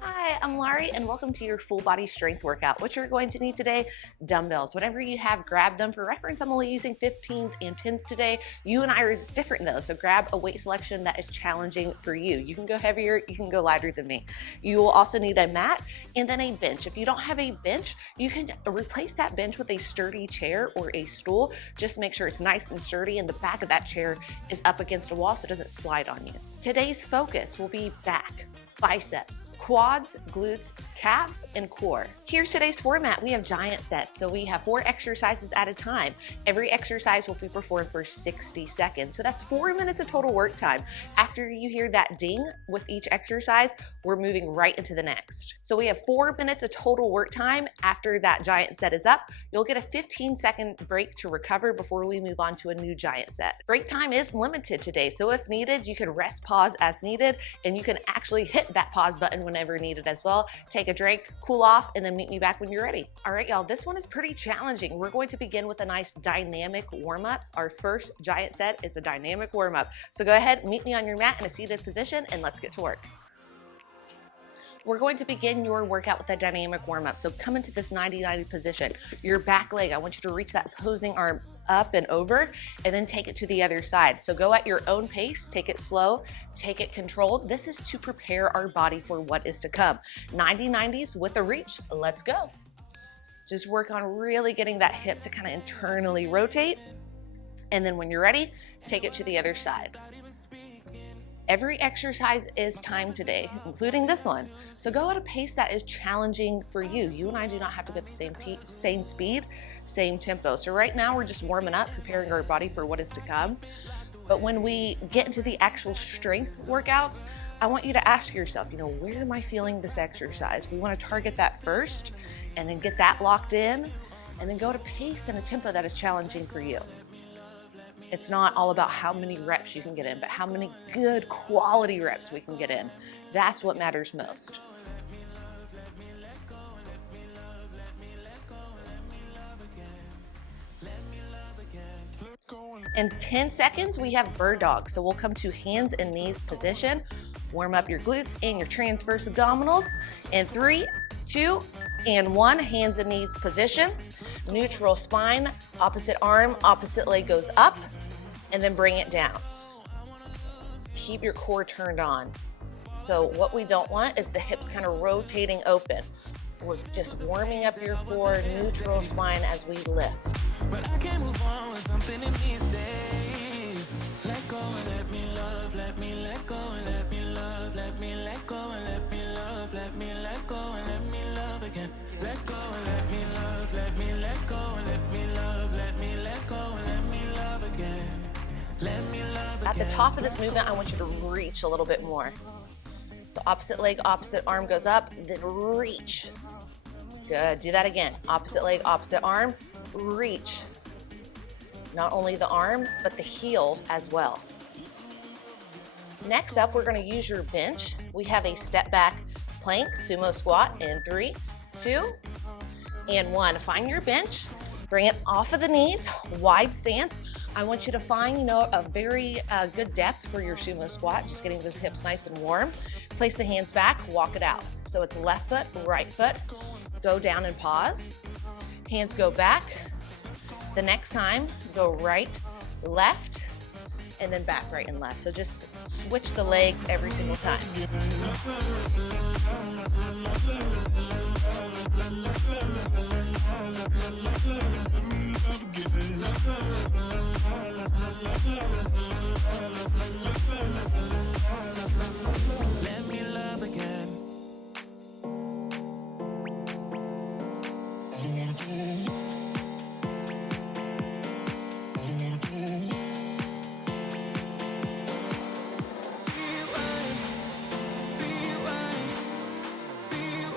Hi, I'm Larie and welcome to your full body strength workout. What you're going to need today, dumbbells. Whatever you have, grab them. For reference, I'm only using 15s and 10s today. You and I are different though, so grab a weight selection that is challenging for you. You can go heavier, you can go lighter than me. You will also need a mat and then a bench. If you don't have a bench, you can replace that bench with a sturdy chair or a stool. Just make sure it's nice and sturdy and the back of that chair is up against a wall so it doesn't slide on you. Today's focus will be back, biceps, quads, glutes, calves, and core. Here's today's format. We have giant sets, so we have 4 exercises at a time. Every exercise will be performed for 60 seconds, so that's 4 minutes of total work time. After you hear that ding with each exercise, we're moving right into the next. So we have 4 minutes of total work time. After that giant set is up, you'll get a 15-second break to recover before we move on to a new giant set. Break time is limited today, so if needed, you can rest, pause as needed, and you can actually hit that pause button whenever needed as well. Take a drink, cool off, and then meet me back when you're ready. All right, y'all, this one is pretty challenging. We're going to begin with a nice dynamic warm-up. Our first giant set is a dynamic warm-up. So go ahead, meet me on your mat in a seated position, and let's get to work. We're going to begin your workout with a dynamic warm-up. So come into this 90-90 position. Your back leg, I want you to reach that opposing arm up and over, and then take it to the other side. So go at your own pace, take it slow, take it controlled. This is to prepare our body for what is to come. 90-90s with a reach, let's go. Just work on really getting that hip to kind of internally rotate. And then when you're ready, take it to the other side. Every exercise is timed today, including this one. So go at a pace that is challenging for you. You and I do not have to go at the same speed, same tempo. So right now we're just warming up, preparing our body for what is to come. But when we get into the actual strength workouts, I want you to ask yourself, where am I feeling this exercise? We want to target that first and then get that locked in and then go at a pace and a tempo that is challenging for you. It's not all about how many reps you can get in, but how many good quality reps we can get in. That's what matters most. In 10 seconds, we have bird dog. So we'll come to hands and knees position. Warm up your glutes and your transverse abdominals. In 3, 2, and 1, hands and knees position. Neutral spine, opposite arm, opposite leg goes up, and then bring it down. Keep your core turned on. So what we don't want is the hips kind of rotating open. We're just warming up your core, neutral spine as we lift. But I can't move on with something in these days. Let go and let me love, let me let go and let me love, let me let go and let me love, let me let go and let me love again. Let go and let me love, let me let go and let me love, let me let go and let me love again. Let me love again. At the top of this movement, I want you to reach a little bit more. So opposite leg, opposite arm goes up, then reach. Good, do that again. Opposite leg, opposite arm, reach. Not only the arm, but the heel as well. Next up, we're gonna use your bench. We have a step back plank, sumo squat in 3, 2, and 1. Find your bench, bring it off of the knees, wide stance. I want you to find, a very good depth for your sumo squat, just getting those hips nice and warm. Place the hands back, walk it out. So it's left foot, right foot, go down and pause. Hands go back. The next time, go right, left, and then back, right, and left. So just switch the legs every single time. Let me love again.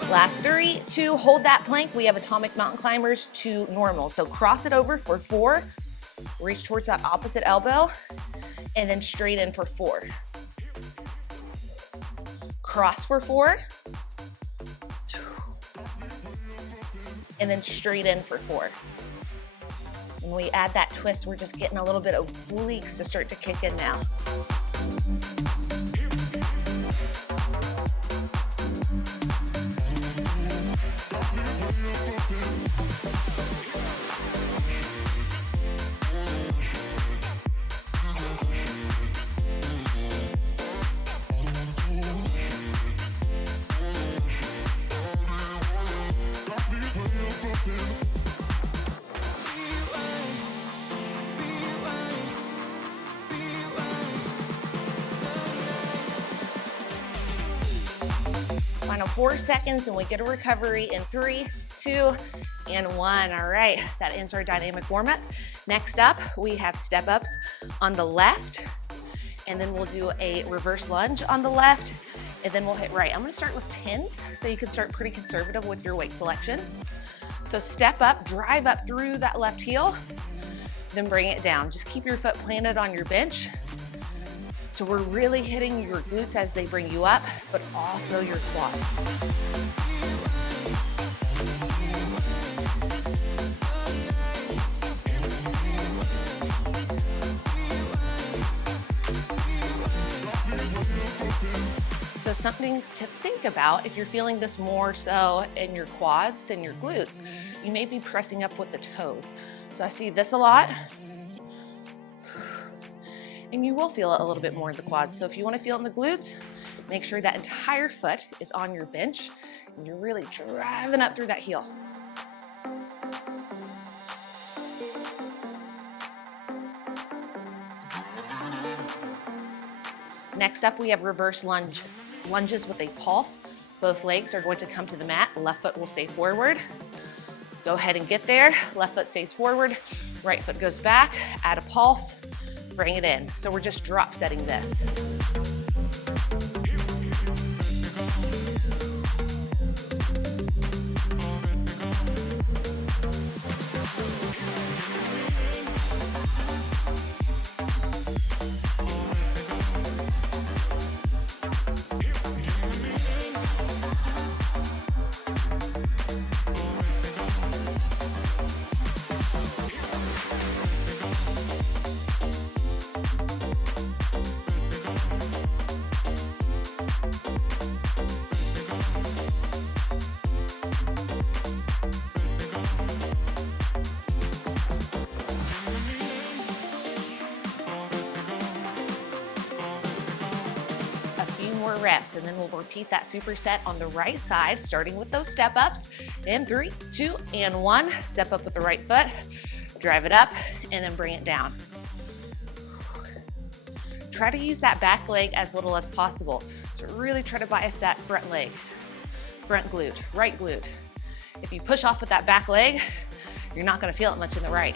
Last 3, 2, hold that plank. We have atomic mountain climbers to normal. So cross it over for 4, reach towards that opposite elbow, and then straight in for 4. Cross for 4, and then straight in for 4. When we add that twist, we're just getting a little bit of obliques to start to kick in now. Final 4 seconds and we get a recovery in 3, 2, and 1. All right, that ends our dynamic warm-up. Next up, we have step-ups on the left, and then we'll do a reverse lunge on the left, and then we'll hit right. I'm gonna start with 10s, so you can start pretty conservative with your weight selection. So step up, drive up through that left heel, then bring it down. Just keep your foot planted on your bench. So we're really hitting your glutes as they bring you up, but also your quads. So something to think about, if you're feeling this more so in your quads than your glutes, you may be pressing up with the toes. So I see this a lot. And you will feel it a little bit more in the quads. So if you want to feel it in the glutes, make sure that entire foot is on your bench and you're really driving up through that heel. Next up, we have reverse lunges with a pulse. Both legs are going to come to the mat. Left foot will stay forward. Go ahead and get there. Left foot stays forward. Right foot goes back. Add a pulse. Bring it in. So we're just drop setting this. Reps, and then we'll repeat that superset on the right side, starting with those step ups. In 3, 2, and 1. Step up with the right foot, drive it up, and then bring it down. Try to use that back leg as little as possible. So really try to bias that front leg, front glute, right glute. If you push off with that back leg, you're not going to feel it much in the right.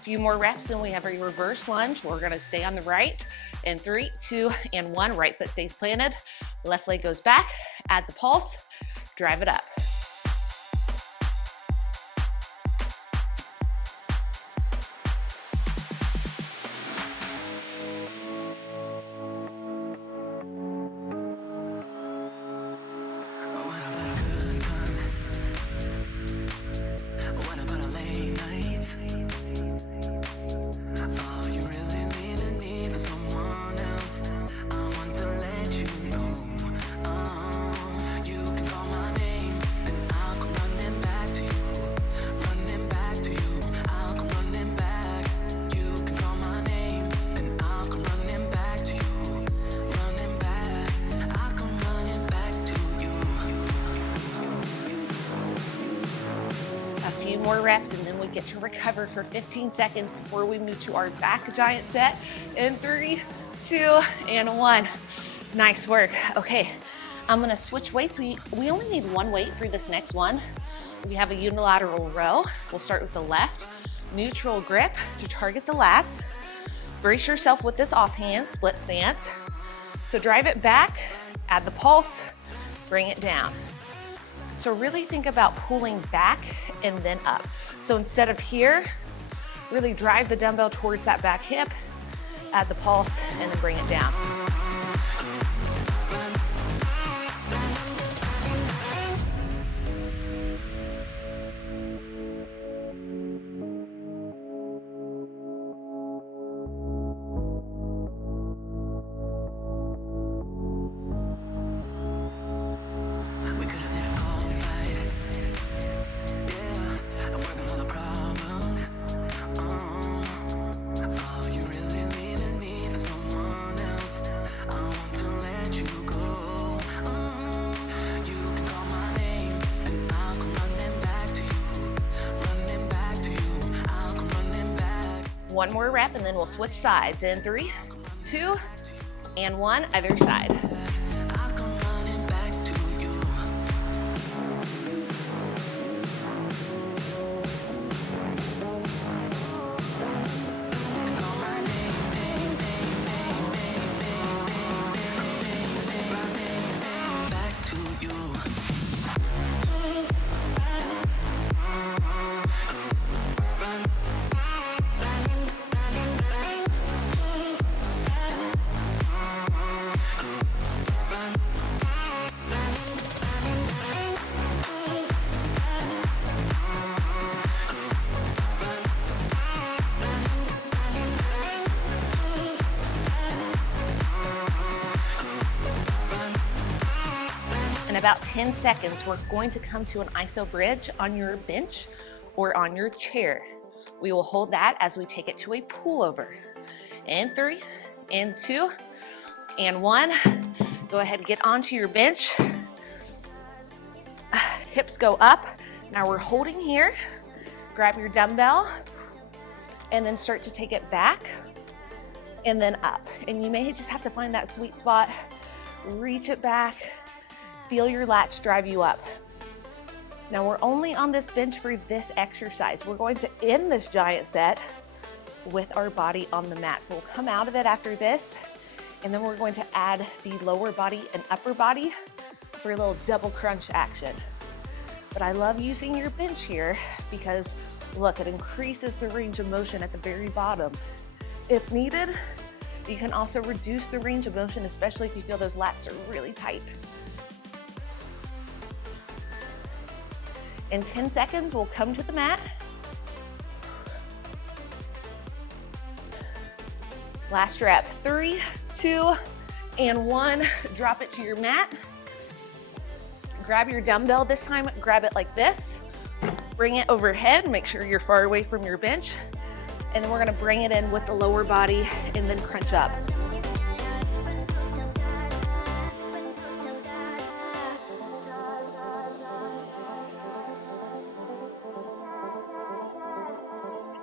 Few more reps, then we have a reverse lunge. We're going to stay on the right. In 3, 2, and 1. Right foot stays planted. Left leg goes back. Add the pulse. Drive it up. More reps, and then we we get to recover for 15 seconds before we move to our back giant set. In 3, 2, and 1. Nice work. Okay, I'm gonna switch weights. We only need one weight for this next one. We have a unilateral row. We'll start with the left. Neutral grip to target the lats. Brace yourself with this offhand split stance. So drive it back, add the pulse, bring it down. So really think about pulling back and then up. So instead of here, really drive the dumbbell towards that back hip, add the pulse, and then bring it down. One more rep and then we'll switch sides. In 3, 2, and 1, other side. In about 10 seconds, we're going to come to an iso bridge on your bench or on your chair. We will hold that as we take it to a pullover. In 3, in 2, and 1. Go ahead and get onto your bench. Hips go up. Now we're holding here. Grab your dumbbell and then start to take it back and then up. And you may just have to find that sweet spot. Reach it back. Feel your lats drive you up. Now we're only on this bench for this exercise. We're going to end this giant set with our body on the mat. So we'll come out of it after this, and then we're going to add the lower body and upper body for a little double crunch action. But I love using your bench here because look, it increases the range of motion at the very bottom. If needed, you can also reduce the range of motion, especially if you feel those lats are really tight. In 10 seconds, we'll come to the mat. Last rep, 3, 2, and 1. Drop it to your mat. Grab your dumbbell this time, grab it like this. Bring it overhead, make sure you're far away from your bench. And then we're gonna bring it in with the lower body and then crunch up.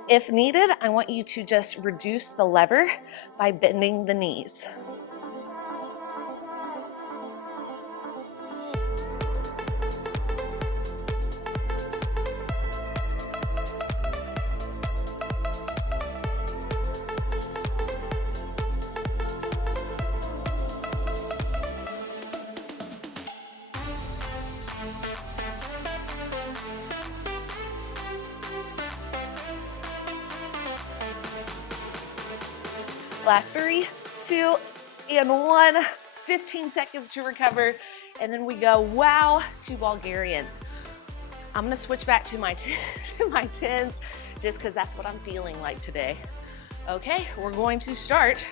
If needed, I want you to just reduce the lever by bending the knees. Last 3, 2, and 1. 15 seconds to recover, and then we go wow to Bulgarians. I'm gonna switch back to my 10s just because that's what I'm feeling like today. Okay, we're going to start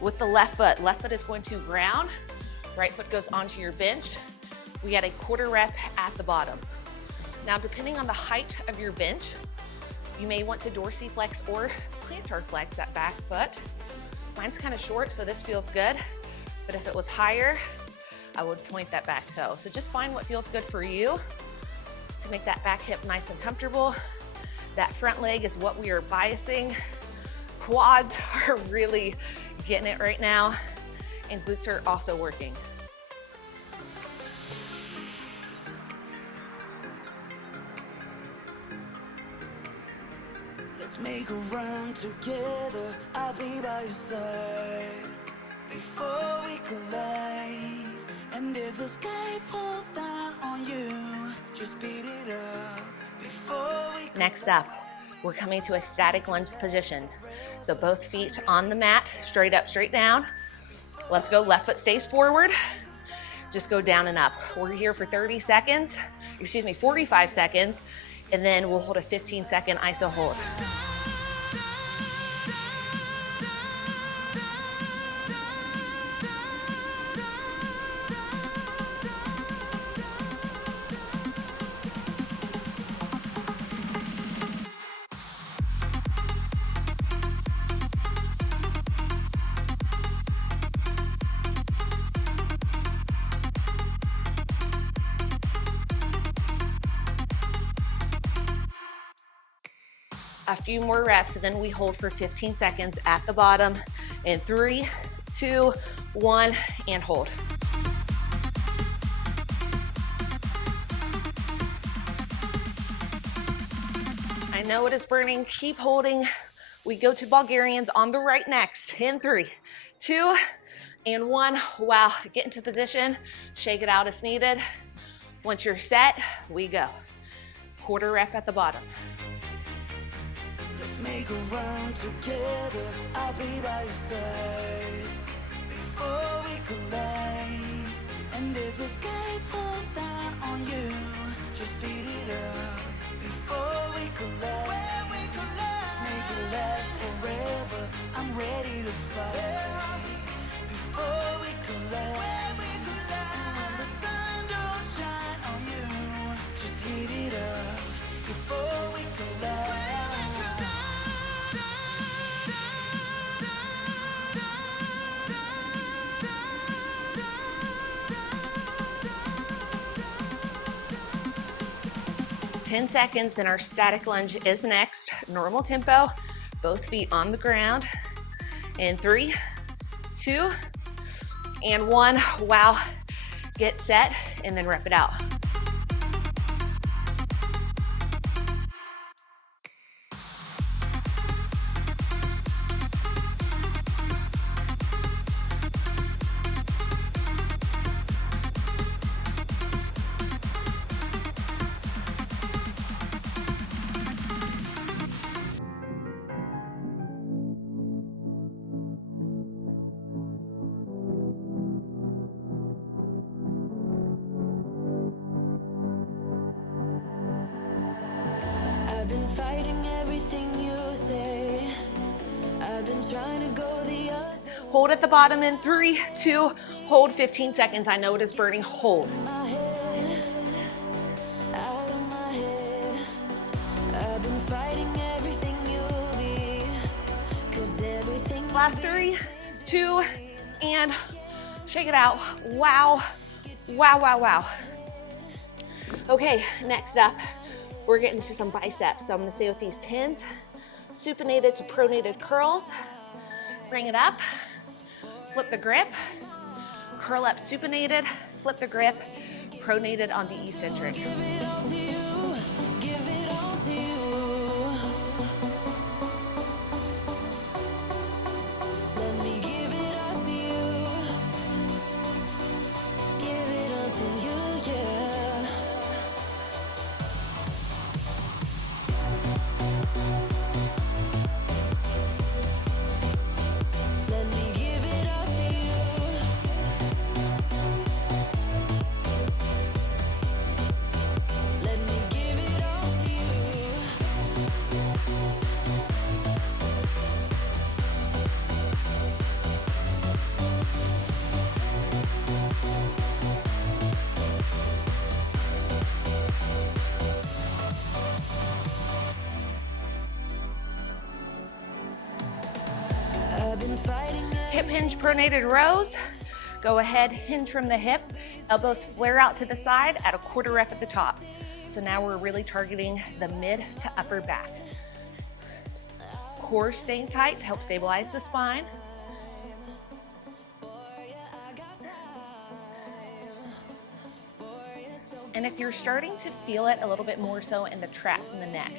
with the left foot. Left foot is going to ground, right foot goes onto your bench. We had a quarter rep at the bottom. Now, depending on the height of your bench, you may want to dorsiflex or plantar flex that back foot. Mine's kind of short, so this feels good. But if it was higher, I would point that back toe. So just find what feels good for you to make that back hip nice and comfortable. That front leg is what we are biasing. Quads are really getting it right now, and glutes are also working. Let's make a run together, I'll be by your side before we collide. And if the sky falls down on you, just beat it up before we collide. Next up, we're coming to a static lunge position. So both feet on the mat, straight up, straight down. Let's go, left foot stays forward. Just go down and up. We're here for 45 seconds, and then we'll hold a 15-second iso hold. A few more reps, and then we hold for 15 seconds at the bottom in 3, 2, 1, and hold. I know it is burning, keep holding. We go to Bulgarians on the right next in 3, 2, and 1. Wow, get into position, shake it out if needed. Once you're set, we go. Quarter rep at the bottom. Let's make a run together, I'll be by your side before we collide. And if the sky falls down on you, just beat it up before we collide. Let's make it last forever, I'm ready to fly before we collide. And when the sun don't shine on you, just heat it up before we collide. 10 seconds, then our static lunge is next. Normal tempo, both feet on the ground. In 3, 2, and 1. Wow, get set, and then rep it out. I've been fighting everything you say. I've been trying to go the other. Hold at the bottom in 3, 2, hold 15 seconds. I know it is burning, hold. My head, out of my head. I've been fighting everything you'll be. 'Cause everything. Last 3, 2, and shake it out. Wow, wow, wow, wow. Okay, next up, we're getting to some biceps. So I'm gonna stay with these 10s, supinated to pronated curls. Bring it up, flip the grip, curl up supinated, flip the grip, pronated onto eccentric. Give it all to you. Give it all to you. Let me give it all to you. Give it all to you, yeah. Let me give it all to you. Let me give it all to you. I've been fighting Hip hinge pronated rows. Go ahead, hinge from the hips. Elbows flare out to the side at a quarter rep at the top. So now we're really targeting the mid to upper back. core staying tight to help stabilize the spine. And if you're starting to feel it a little bit more so in the traps in the neck,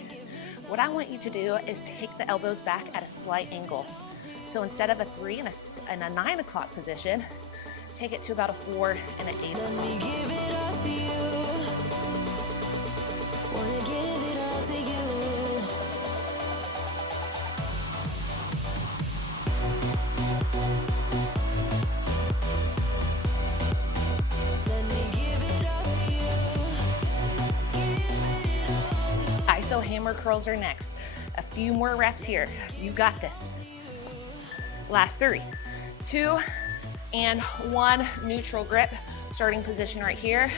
what I want you to do is take the elbows back at a slight angle. So instead of a 3 and a 9 o'clock position, take it to about a 4 and an 8 o'clock. Let me give it all to you. Wanna give it all to you. Let me give it all to you. Give it all to you. ISO hammer curls are next. A few more reps here. You got this. Last 3, 2, and 1. Neutral grip. Starting position right here.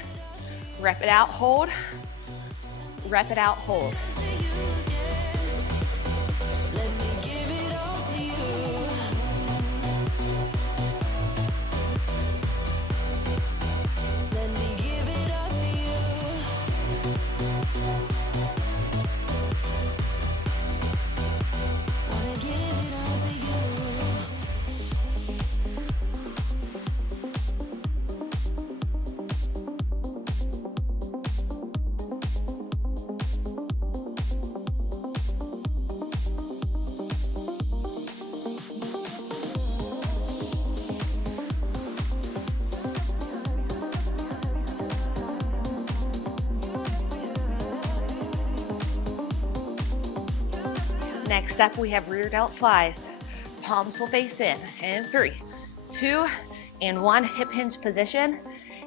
Rep it out, hold. Rep it out, hold. Let me give it all to you. Let me give it all to you. Wanna give it all to you. Next up, we have rear delt flies. Palms will face in. And 3, 2, and 1. Hip hinge position.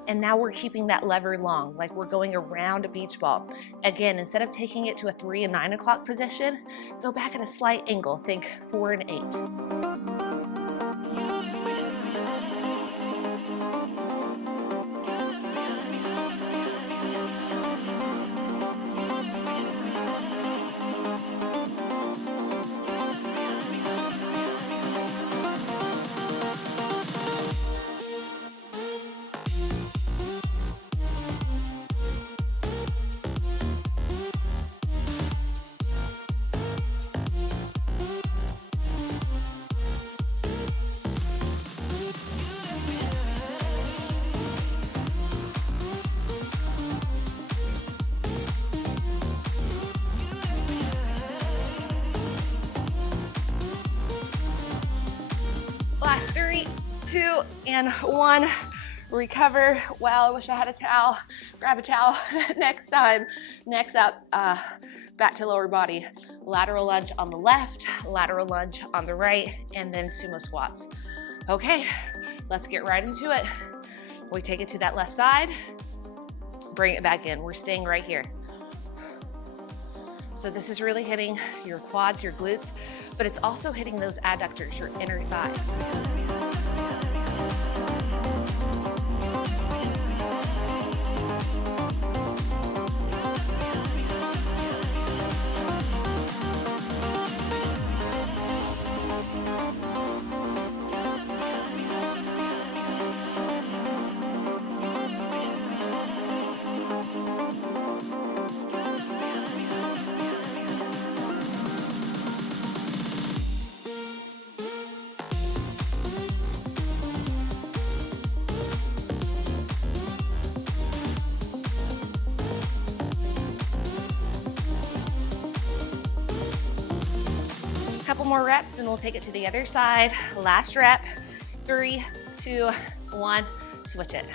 And now we're keeping that lever long, like we're going around a beach ball. Again, instead of taking it to a 3 and 9 o'clock position, go back at a slight angle. Think 4 and 8. Last 3, 2, and 1. Recover. Well, I wish I had a towel. Grab a towel next time. Next up, back to lower body. Lateral lunge on the left, lateral lunge on the right, and then sumo squats. Okay, let's get right into it. We take it to that left side, bring it back in. We're staying right here. So this is really hitting your quads, your glutes, but it's also hitting those adductors, your inner thighs. Couple more reps, then we'll take it to the other side. Last rep, 3, 2, 1, switch it.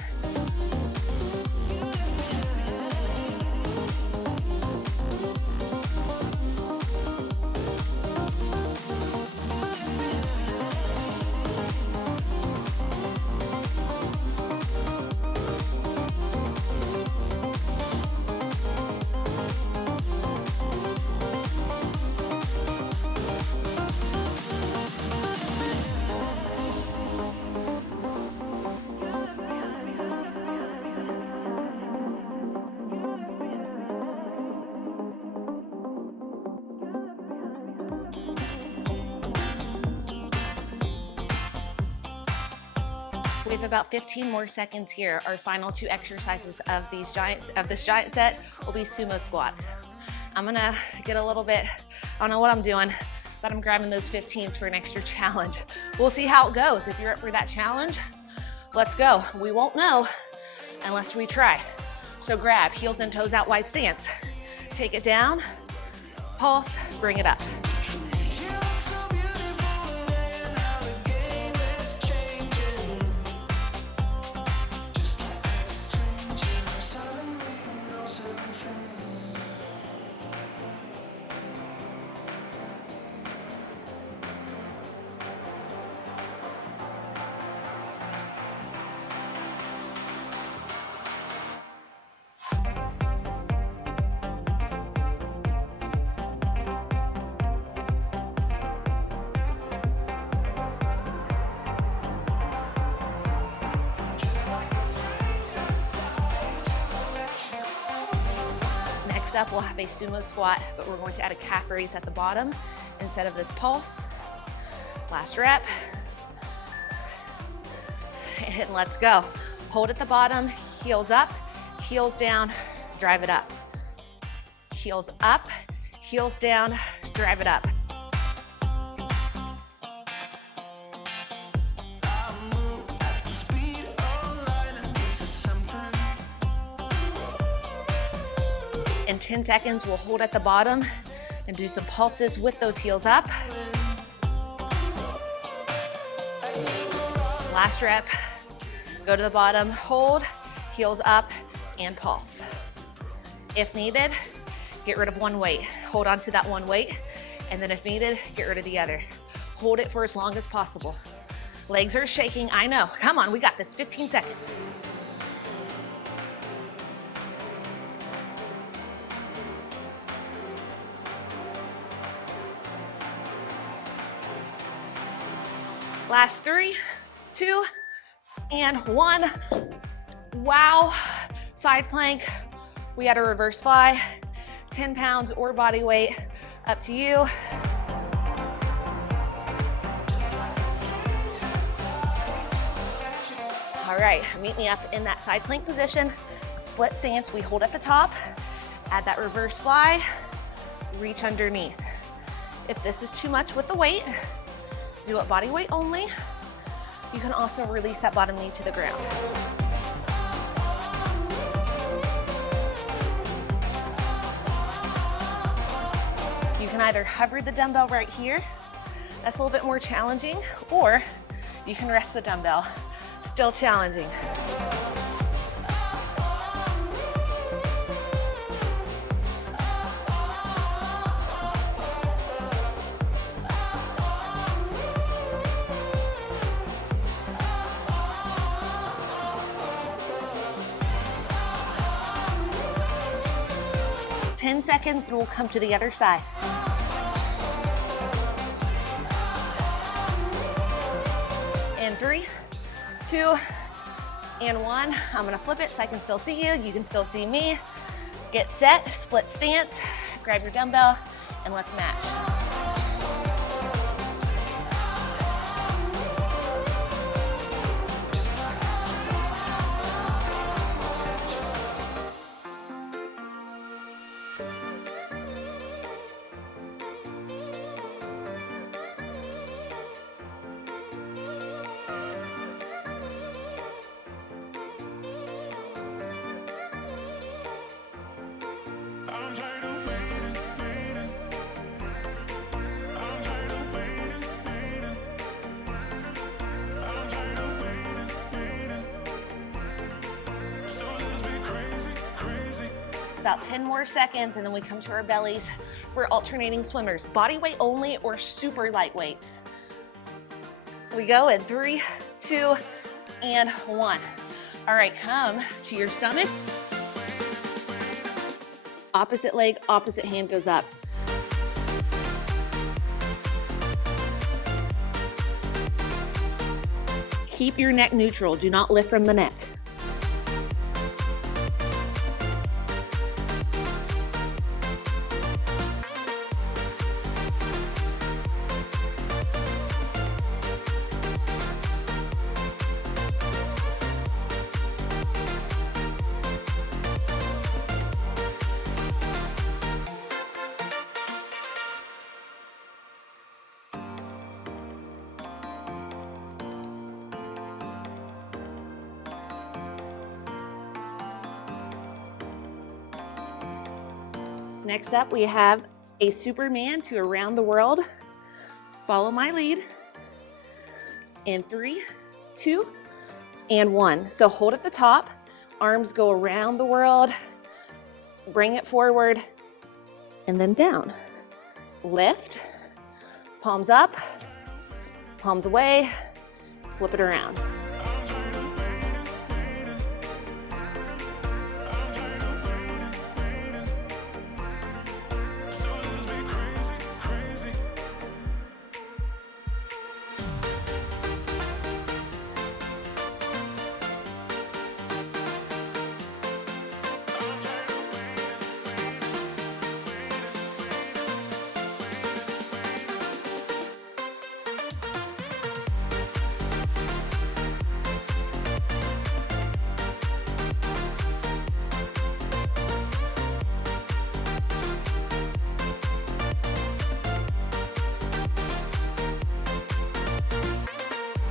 We have about 15 more seconds here. Our final 2 exercises of this giant set will be sumo squats. I'm gonna get a little bit, I don't know what I'm doing, but I'm grabbing those 15s for an extra challenge. We'll see how it goes. If you're up for that challenge, let's go. We won't know unless we try. So grab, heels and toes out, wide stance. Take it down, pulse, bring it up. Next up, we'll have a sumo squat, but we're going to add a calf raise at the bottom instead of this pulse. Last rep. And let's go. Hold at the bottom, heels up, heels down, drive it up. Heels up, heels down, drive it up. In 10 seconds, we'll hold at the bottom and do some pulses with those heels up. Last rep, go to the bottom, hold, heels up, and pulse. If needed, get rid of one weight. Hold on to that one weight, and then if needed, get rid of the other. Hold it for as long as possible. Legs are shaking, I know. Come on, we got this, 15 seconds. Last 3, 2, and 1. Wow, side plank. We had a reverse fly, 10 pounds or body weight, up to you. All right, meet me up in that side plank position. Split stance, we hold at the top, add that reverse fly, reach underneath. If this is too much with the weight, do it body weight only. You can also release that bottom knee to the ground. You can either hover the dumbbell right here, that's a little bit more challenging, or you can rest the dumbbell, still challenging. Ten seconds and we'll come to the other side. And 3, 2, and 1. I'm gonna flip it so I can still see you. You can still see me. Get set, split stance, grab your dumbbell, and let's match. I'm tired of waiting, waiting. I'm tired of waiting, waiting. I'm tired of waiting, waiting. So let's be crazy, crazy. About 10 more seconds and then we come to our bellies for alternating swimmers. Body weight only or super lightweight. We go in 3, 2, and 1. All right, come to your stomach. Opposite leg, opposite hand goes up. Keep your neck neutral. Do not lift from the neck. Next up, we have a Superman to around the world. Follow my lead. In 3, 2, and 1. So hold at the top, arms go around the world, bring it forward, and then down. Lift, palms up, palms away, flip it around.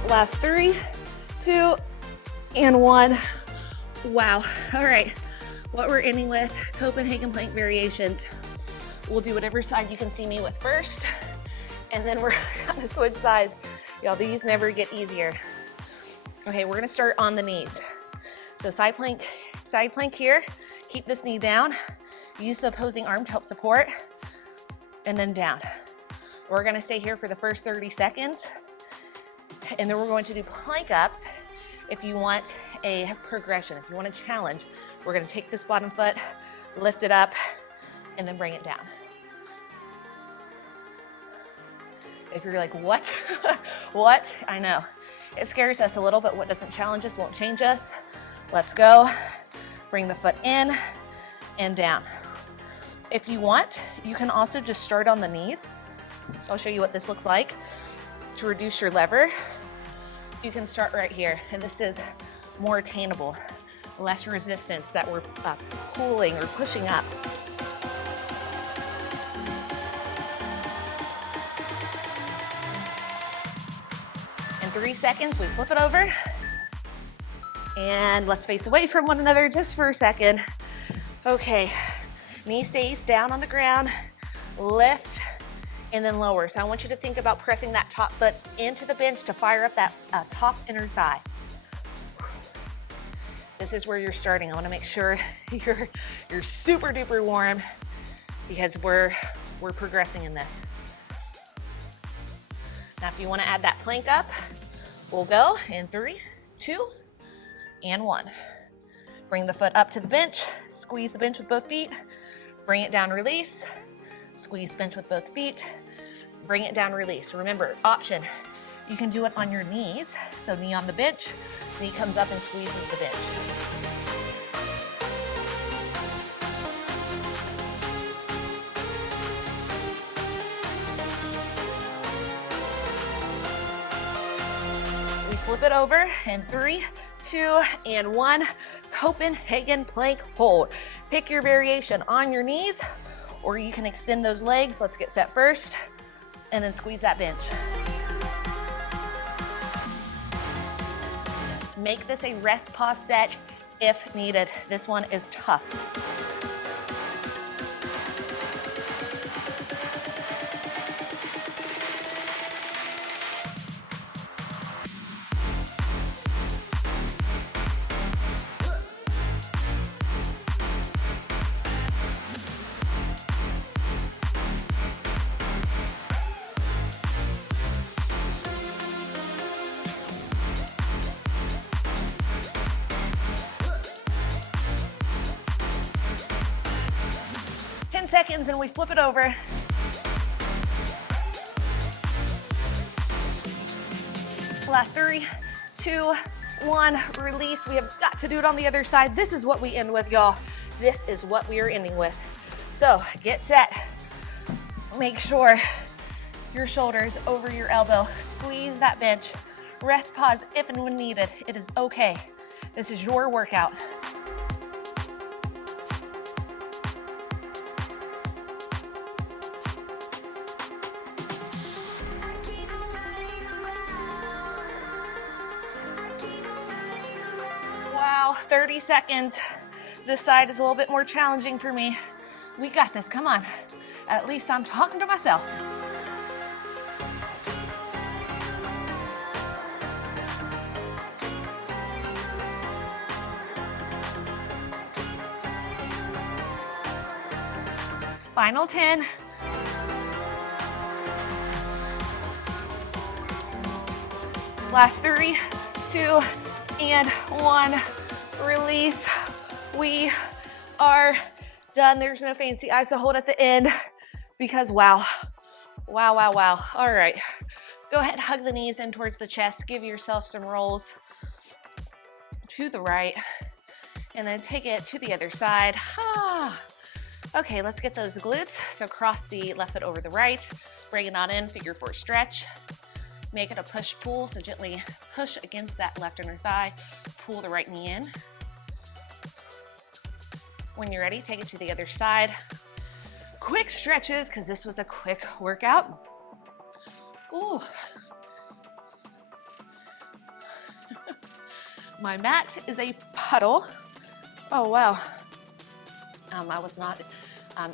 Last 3, 2, and 1. Wow. All right. What we're ending with, Copenhagen plank variations. We'll do whatever side you can see me with first, and then we're gonna switch sides. Y'all, these never get easier. Okay, we're gonna start on the knees. So side plank here. Keep this knee down. Use the opposing arm to help support, and then down. We're gonna stay here for the first 30 seconds. And then we're going to do plank ups. If you want a progression, if you want a challenge, we're gonna take this bottom foot, lift it up, and then bring it down. If you're like, what? What? I know. It scares us a little, but what doesn't challenge us won't change us. Let's go. Bring the foot in and down. If you want, you can also just start on the knees. So I'll show you what this looks like. To reduce your lever, you can start right here, and this is more attainable, less resistance that we're pulling or pushing up. In 3 seconds, we flip it over, and let's face away from one another just for a second. Okay, knee stays down on the ground, lift, and then lower. So I want you to think about pressing that top foot into the bench to fire up that top inner thigh. This is where you're starting. I want to make sure you're super duper warm because we're progressing in this. Now, if you want to add that plank up, we'll go in 3, 2, and 1. Bring the foot up to the bench, squeeze the bench with both feet, bring it down, release, squeeze bench with both feet, bring it down, release. Remember, option, you can do it on your knees. So knee on the bench, knee comes up and squeezes the bench. We flip it over in 3, 2, and 1. Copenhagen plank hold. Pick your variation on your knees, or you can extend those legs. Let's get set first, and then squeeze that bench. Make this a rest pause set if needed. This one is tough. Seconds and we flip it over. Last 3, 2, 1, release. We have got to do it on the other side. This is what we end with, y'all. This is what we are ending with. So get set. Make sure your shoulders over your elbow. Squeeze that bench. Rest pause if and when needed. It is okay. This is your workout. Wow, 30 seconds. This side is a little bit more challenging for me. We got this, come on. At least I'm talking to myself. Final 10. Last 3, 2, and 1. Release. We are done. There's no fancy iso hold at the end because wow. Wow, wow, wow. All right. Go ahead, hug the knees in towards the chest. Give yourself some rolls to the right and then take it to the other side. Okay, let's get those glutes. So cross the left foot over the right, bring it on in, figure 4 stretch. Make it a push-pull, so gently push against that left inner thigh, pull the right knee in. When you're ready, take it to the other side. Quick stretches, because this was a quick workout. Ooh. My mat is a puddle. Oh, wow. I was not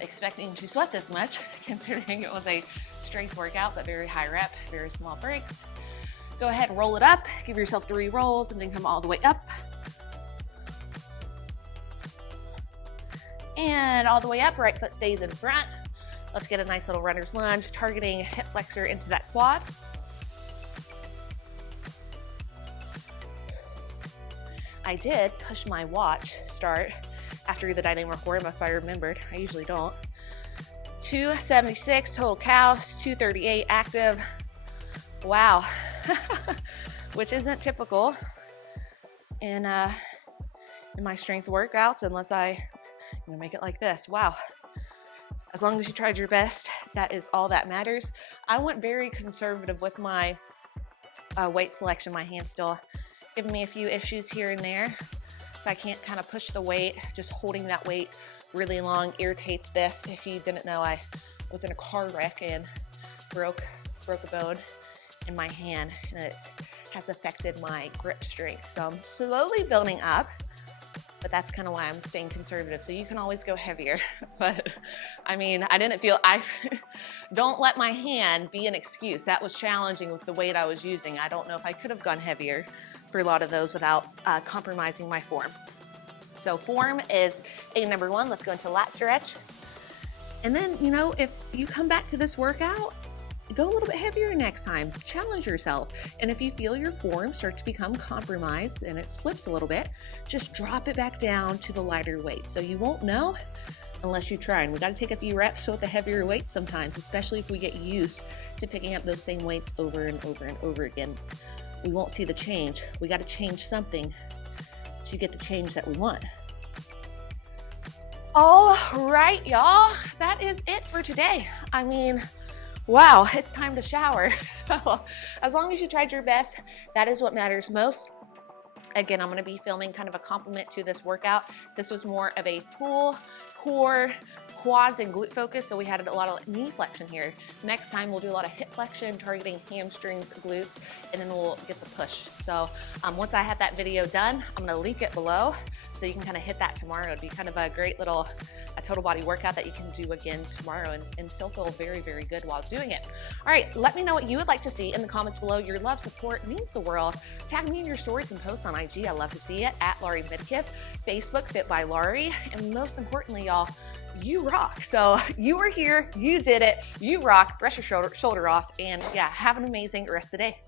expecting to sweat this much, considering it was a strength workout, but very high rep, very small breaks. Go ahead, roll it up. Give yourself 3 rolls and then come all the way up. And all the way up, right foot stays in front. Let's get a nice little runner's lunge, targeting hip flexor into that quad. I did push my watch start after the dynamic reform, if I remembered. I usually don't. 276 total calves, 238 active. Wow. Which isn't typical in my strength workouts unless I make it like this. Wow. As long as you tried your best, that is all that matters. I went very conservative with my weight selection. My hand's still giving me a few issues here and there. So I can't kind of push the weight. Just holding that weight really long irritates this. If you didn't know, I was in a car wreck and broke a bone in my hand, and it has affected my grip strength. So I'm slowly building up, but that's kind of why I'm staying conservative. So you can always go heavier, but I mean, don't let my hand be an excuse. That was challenging with the weight I was using. I don't know if I could have gone heavier for a lot of those without compromising my form. So form is a number 1. Let's go into lat stretch. And then, if you come back to this workout, go a little bit heavier next time. Challenge yourself. And if you feel your form start to become compromised and it slips a little bit, just drop it back down to the lighter weight. So you won't know unless you try. And we got to take a few reps with the heavier weights sometimes, especially if we get used to picking up those same weights over and over and over again. We won't see the change. We got to change something to get the change that we want. All right, y'all, that is it for today. I mean, wow, it's time to shower. So as long as you tried your best, that is what matters most. Again, I'm gonna be filming kind of a complement to this workout. This was more of a pull, core, quads, and glute focus, so we had a lot of knee flexion here. Next time, we'll do a lot of hip flexion, targeting hamstrings, glutes, and then we'll get the push. So once I have that video done, I'm gonna link it below, so you can kind of hit that tomorrow. It'd be kind of a great little total body workout that you can do again tomorrow and still feel very, very good while doing it. All right, let me know what you would like to see in the comments below. Your love, support means the world. Tag me in your stories and posts on IG. I love to see it, at Larie Midkiff, Facebook, Fit by Larie, and most importantly, y'all, you rock. So you were here, you did it, you rock, brush your shoulder off, and yeah, have an amazing rest of the day.